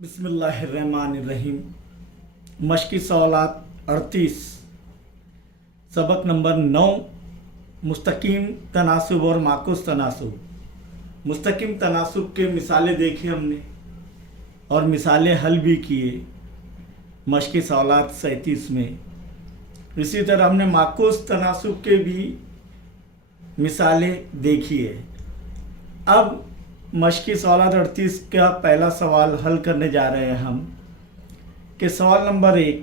बिस्मिल्लाहिर्रहमानिर्रहीम। मश्की सवालात 38, सबक नंबर 9, मुस्तकीम तनासुब और माकुस तनासुब। मुस्तकीम तनासुब के मिसालें देखी हमने और मिसालें हल भी किए मश्की सवालात 37 में। इसी तरह हमने माकुस तनासुब के भी मिसालें देखी है। अब मश्की सवालात 38 का पहला सवाल हल करने जा रहे हैं हम कि सवाल नंबर 1,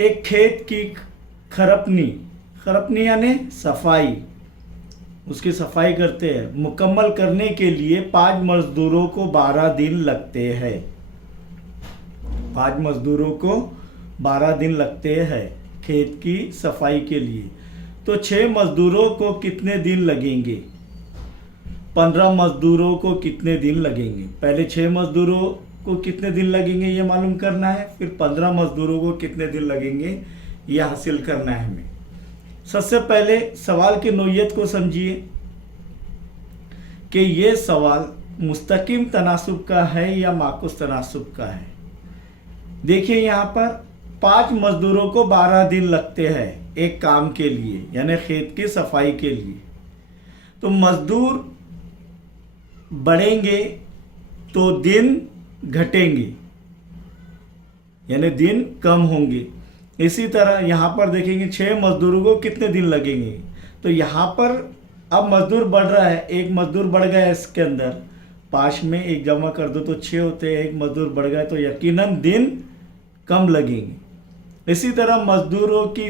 एक खेत की खरपनी यानी सफाई, उसकी सफाई करते हैं। मुकम्मल करने के लिए 5 मजदूरों को 12 दिन लगते हैं। 5 मजदूरों को 12 दिन लगते हैं खेत की सफाई के लिए। तो 6 मजदूरों को कितने दिन लगेंगे? 15 मजदूरों को कितने दिन लगेंगे? पहले 6 मजदूरों को कितने दिन लगेंगे ये मालूम करना है, फिर 15 मजदूरों को कितने दिन लगेंगे ये हासिल करना है हमें। सबसे पहले सवाल की नोयत को समझिए कि ये सवाल मुस्तकीम तनासुब का है या माकुस तनासुब का है। देखिए यहाँ पर 5 मजदूरों को 12 दिन लगते हैं एक काम के लिए, यानी खेत की सफाई के लिए। तो मजदूर बढ़ेंगे तो दिन घटेंगे, यानी दिन कम होंगे। इसी तरह यहाँ पर देखेंगे 6 मजदूरों को कितने दिन लगेंगे। तो यहाँ पर अब मजदूर बढ़ रहा है, एक मजदूर बढ़ गया है इसके अंदर, 5 में 1 जमा कर दो तो 6 होते हैं, एक मजदूर बढ़ गया तो यकीनन दिन कम लगेंगे। इसी तरह मजदूरों की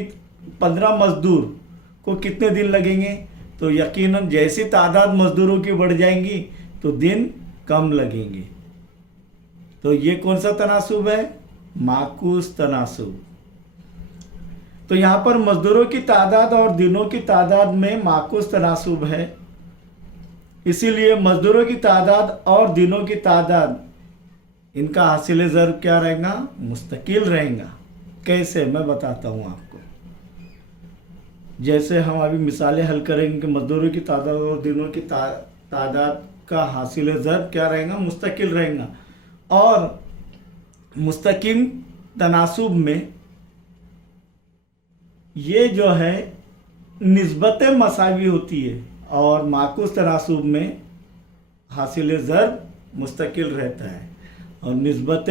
15 मजदूर को कितने दिन लगेंगे? तो यकीनन जैसी तादाद मजदूरों की बढ़ जाएंगी तो दिन कम लगेंगे। तो ये कौन सा तनासुब है? माकुस तनासुब। तो यहाँ पर मजदूरों की तादाद और दिनों की तादाद में माकुस तनासुब है, इसीलिए मजदूरों की तादाद और दिनों की तादाद, इनका हासिल ज़र्ब क्या रहेगा? मुस्तकिल रहेगा। कैसे, मैं बताता हूँ आपको। जैसे हम अभी मिसालें हल करेंगे कि मजदूरों की तादाद और दिनों की तादाद का हासिल ज़र्ब क्या रहेगा? मुस्तकिल रहेगा। और मुस्तकीम तनासुब में ये जो है निस्बत मसावी होती है और माकुस तनासुब में हासिल ज़र्ब मुस्तकिल रहता है और निस्बत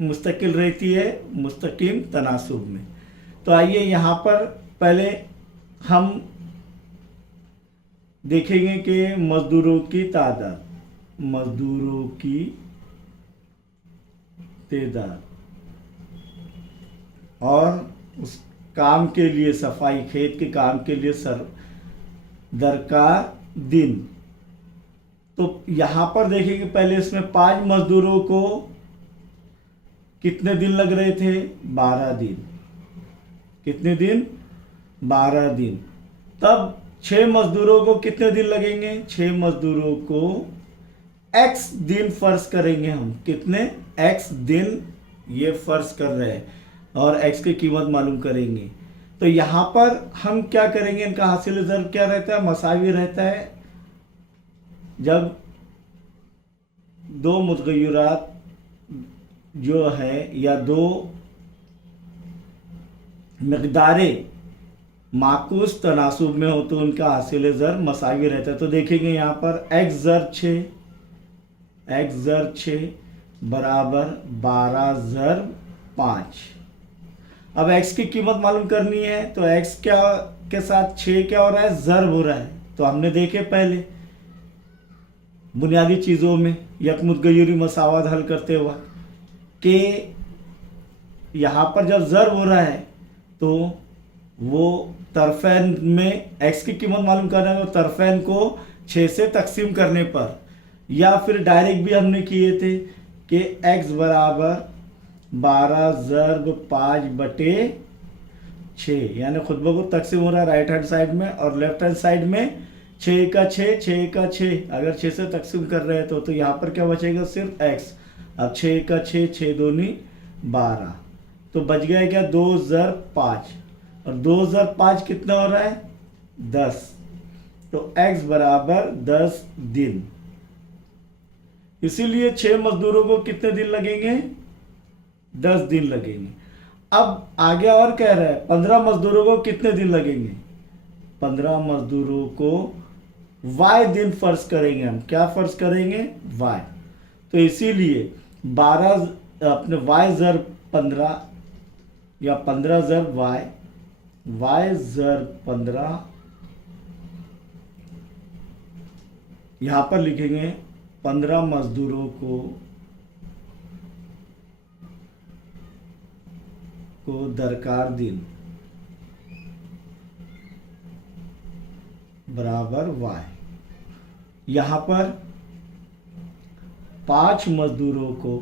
मुस्तकिल रहती है मुस्तकीम तनासुब में। तो आइए यहाँ पर पहले हम देखेंगे कि मजदूरों की तादाद, मजदूरों की तादाद और उस काम के लिए, सफाई खेत के काम के लिए दरकार दिन। तो यहाँ पर देखेंगे पहले इसमें 5 मजदूरों को कितने दिन लग रहे थे? 12 दिन। कितने दिन? 12 दिन। तब 6 मजदूरों को कितने दिन लगेंगे? 6 मजदूरों को x दिन फर्ज करेंगे हम। कितने? x दिन ये फर्ज कर रहे हैं और x की कीमत मालूम करेंगे। तो यहाँ पर हम क्या करेंगे? इनका हासिल ज़र्ब क्या रहता है? मसावी रहता है। जब 2 मुतग़य्यरात जो है या 2 मकदारें माकुस तनासुब में हो तो उनका हासिल ज़र्ब मसावी रहता है। तो देखेंगे यहाँ पर x ज़र्ब 6 बराबर 12 ज़र्ब 5। अब x की कीमत मालूम करनी है तो x क्या के साथ 6 क्या हो रहा है? ज़र्ब हो रहा है। तो हमने देखे पहले बुनियादी चीज़ों में यकमुतग़य्यरी मसावत हल करते हुआ कि यहाँ पर जब ज़र्ब हो रहा है तो वो तरफ़ैन में x की कीमत मालूम करना है, तो तरफ़ैन को 6 से तकसीम करने पर, या फिर डायरेक्ट भी हमने किए थे कि x बराबर 12 ज़र्ब 5 बटे 6, यानी खुद ब खुद तकसीम हो रहा है राइट हैंड साइड में और लेफ्ट हैंड साइड में 6 का 6। अगर 6 से तकसीम कर रहे हैं तो यहाँ पर क्या बचेगा? सिर्फ x। अब 6 का 6 दूनी 12, तो बच गया क्या? 2 ज़र्ब 5 और 2 ज़र्ब 5 कितना हो रहा है? 10। तो x बराबर 10 दिन। इसीलिए 6 मजदूरों को कितने दिन लगेंगे? 10 दिन लगेंगे। अब आगे और कह रहा है 15 मजदूरों को कितने दिन लगेंगे? 15 मजदूरों को y दिन फर्ज करेंगे हम। क्या फर्ज करेंगे? y। तो इसीलिए 12 अपने y ज़र 15 या 15 ज़र y ज़र 15, यहां पर लिखेंगे 15 मजदूरों को दरकार दिन बराबर y। यहां पर 5 मजदूरों को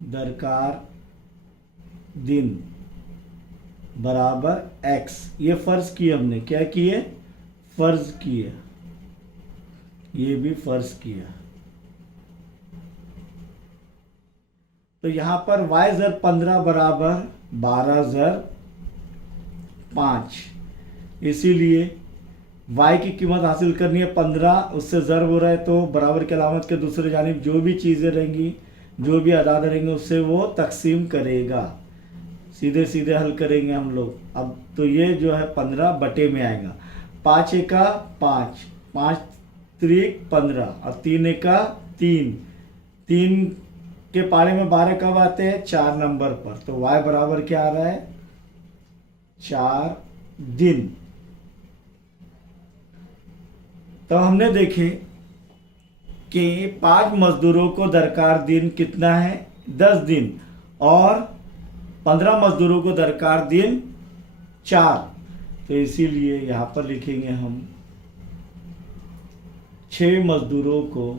दरकार दिन बराबर x। ये फर्ज किए हमने। क्या किए? फर्ज किए। ये भी फर्ज किया। तो यहां पर y ज़र 15 बराबर 12 ज़र 5। इसीलिए y की कीमत हासिल करनी है 15, उससे ज़र्ब हो रहा है तो बराबर की अलामत के दूसरे जानिब जो भी चीज़ें रहेंगी, जो भी अदाद रहेंगे, उससे वो तकसीम करेगा। सीधे सीधे हल करेंगे हम लोग। अब तो ये जो है 15 बटे में आएगा। 5 एका 5, 5 त्रिक 15 और 3 एका 3। 3 के पारे में 12 कब आते हैं? 4 नंबर पर। तो y बराबर क्या आ रहा है? 4 दिन। तो हमने देखे कि 5 मजदूरों को दरकार दिन कितना है? 10 दिन। और 15 मजदूरों को दरकार दिन 4। तो इसीलिए यहां पर लिखेंगे हम 6 मजदूरों को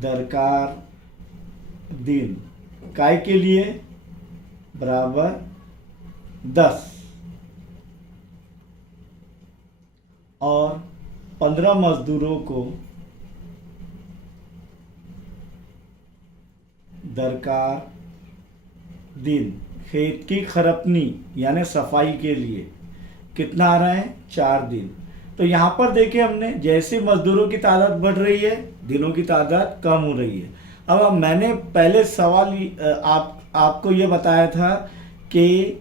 दरकार दिन काय के लिए बराबर 10 और 15 मजदूरों को दरकार दिन खेत की खरपनी यानी सफाई के लिए कितना आ रहा है? 4 दिन। तो यहाँ पर देखिए हमने जैसे मजदूरों की तादाद बढ़ रही है, दिनों की तादाद कम हो रही है। अब मैंने पहले सवाल आपको ये बताया था कि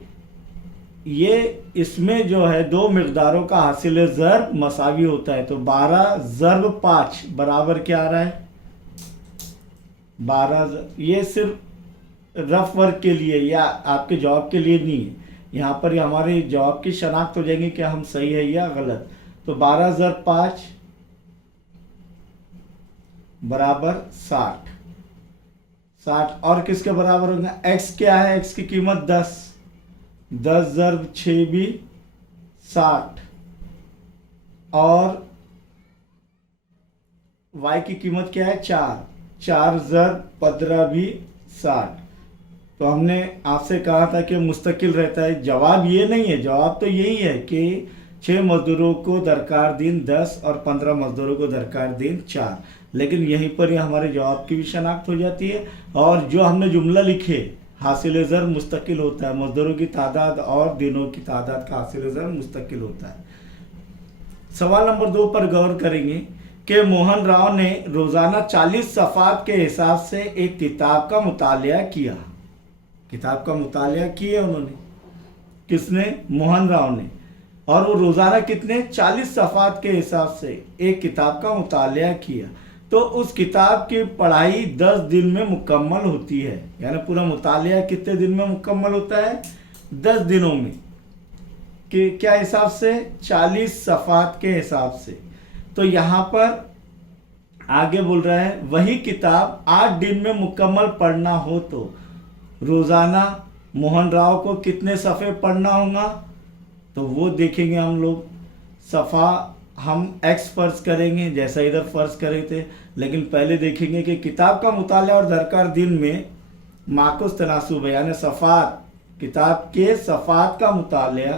ये इसमें जो है 2 मिकदारों का हासिल ज़र्ब मसावी होता है। तो 12 ज़र्ब 5 बराबर क्या आ रहा है? 12। ये सिर्फ रफ वर्क के लिए या आपके जवाब के लिए नहीं है। यहाँ पर ये हमारे जवाब की शनाख्त हो जाएंगे कि हम सही है या गलत। तो 12 ज़र 5 बराबर 60। 60 और किसके बराबर होगा? x क्या है? x की कीमत 10। 10 ज़र 6 भी 60 और y की कीमत क्या है? 4। 4 ज़र 15 भी 60। तो हमने आपसे कहा था कि मुस्तकिल रहता है। जवाब ये नहीं है, जवाब तो यही है कि 6 मजदूरों को दरकार दिन 10 और 15 मजदूरों को दरकार दिन 4। लेकिन यहीं पर ही हमारे जवाब की भी शनाख्त हो जाती है। और जो हमने जुमला लिखे हासिल ज़र मुस्तकिल होता है। मजदूरों की तादाद और दिनों की तादाद का हासिल ज़र मुस्तकिल होता है। सवाल नंबर 2 पर गौर करेंगे कि मोहन राव ने रोज़ाना 40 सफ़ात के हिसाब से एक किताब का मुतालिया किया। किताब का मुतालिया किया उन्होंने। किसने? मोहन राव ने। और वो रोज़ाना कितने? 40 सफ़ात के हिसाब से एक किताब का मुतालिया किया। तो उस किताब की पढ़ाई 10 दिन में मुकम्मल होती है। यानी पूरा मुतालिया कितने दिन में मुकम्मल होता है? 10 दिनों में। कि क्या हिसाब से? 40 सफ़ात के हिसाब से। तो यहाँ पर आगे बोल रहा है वही किताब 8 दिन में मुकम्मल पढ़ना हो तो रोज़ाना मोहन राव को कितने सफ़े पढ़ना होगा? तो वो देखेंगे हम लोग। सफ़ा हम x फ़र्ज करेंगे जैसा इधर फ़र्ज करे थे। लेकिन पहले देखेंगे कि किताब का मुताला और दरकार दिन में माकुस तनासुब है। यानी सफ़ात, किताब के सफ़ात का मुताला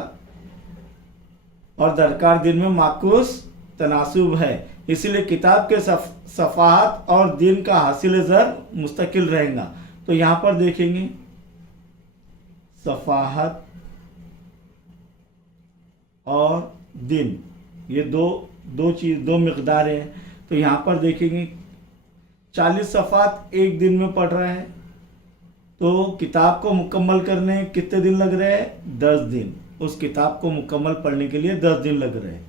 और दरकार दिन में माकुस तनासुब है। इसलिए किताब के सफ़ात और दिन का हासिल ज़र मुस्तकिल रहेगा। तो यहाँ पर देखेंगे सफाहत और दिन, ये दो मिकदार हैं। तो यहाँ पर देखेंगे 40 सफ़ात एक दिन में पढ़ रहा है, तो किताब को मुकम्मल करने कितने दिन लग रहे हैं? 10 दिन। उस किताब को मुकम्मल पढ़ने के लिए 10 दिन लग रहे हैं।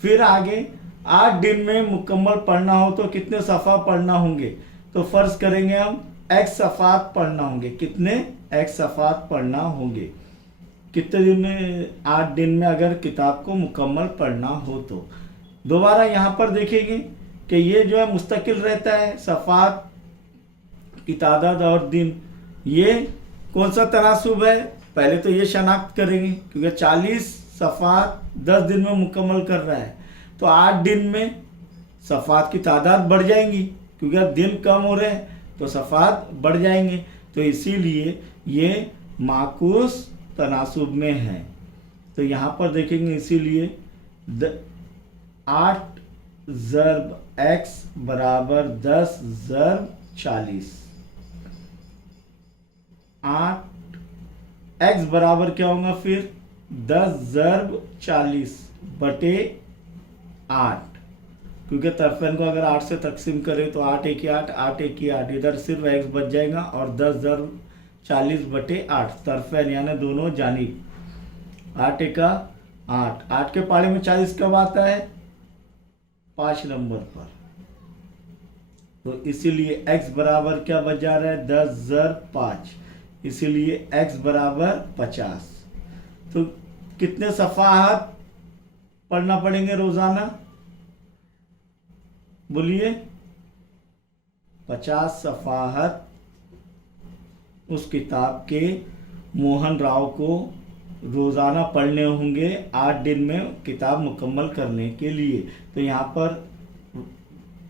फिर आगे 8 दिन में मुकम्मल पढ़ना हो तो कितने सफ़ा पढ़ना होंगे? तो फ़र्ज़ करेंगे हम x सफ़ात पढ़ना होंगे। कितने? x सफ़ात पढ़ना होंगे। कितने दिन में? 8 दिन में अगर किताब को मुकम्मल पढ़ना हो तो। दोबारा यहाँ पर देखेंगे कि ये जो है मुस्तकिल रहता है, सफ़ात की तादाद और दिन। ये कौन सा तनासुब है? पहले तो ये शनाख्त करेंगे, क्योंकि 40 सफ़ात 10 दिन में मुकम्मल कर रहा है, तो 8 दिन में सफ़ात की तादाद बढ़ जाएंगी, क्योंकि अब दिन कम हो रहे हैं तो सफ़ात बढ़ जाएंगे। तो इसीलिए ये माकूस तनासुब में है। तो यहाँ पर देखेंगे, इसीलिए 8 ज़र्ब x बराबर 10 ज़र्ब 40। 8 x बराबर क्या होगा फिर? 10 ज़र्ब 40 बटे 8, क्योंकि तरफ़ैन को अगर 8 से तकसीम करें तो 8 एक 8, 8 एक 8, इधर सिर्फ x बच जाएगा और 10 ज़र्ब 40 बटे 8, तरफ़ैन यानी दोनों जानिब। 8 एक 8, 8 के पाड़े में 40 कब आता है? 5 नंबर पर। तो इसीलिए x बराबर क्या बच जा रहा है? 10 ज़र्ब 5, इसीलिए x बराबर 50। तो कितने सफ़ाहत पढ़ना पड़ेंगे रोज़ाना? बोलिए। 50 सफ़ाहत उस किताब के मोहन राव को रोज़ाना पढ़ने होंगे 8 दिन में किताब मुकम्मल करने के लिए। तो यहाँ पर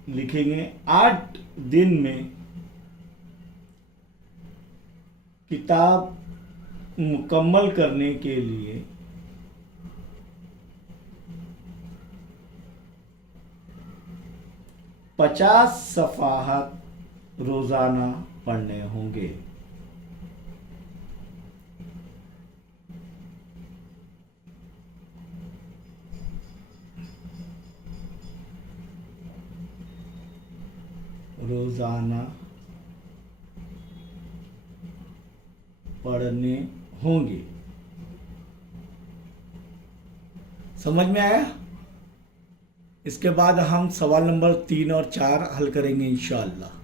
लिखेंगे 8 दिन में किताब मुकम्मल करने के लिए 50 सफ़ाहत रोज़ाना पढ़ने होंगे। रोज़ाना पढ़ने होंगे। समझ में आया? इसके बाद हम सवाल नंबर 3 और 4 हल करेंगे इंशाअल्लाह।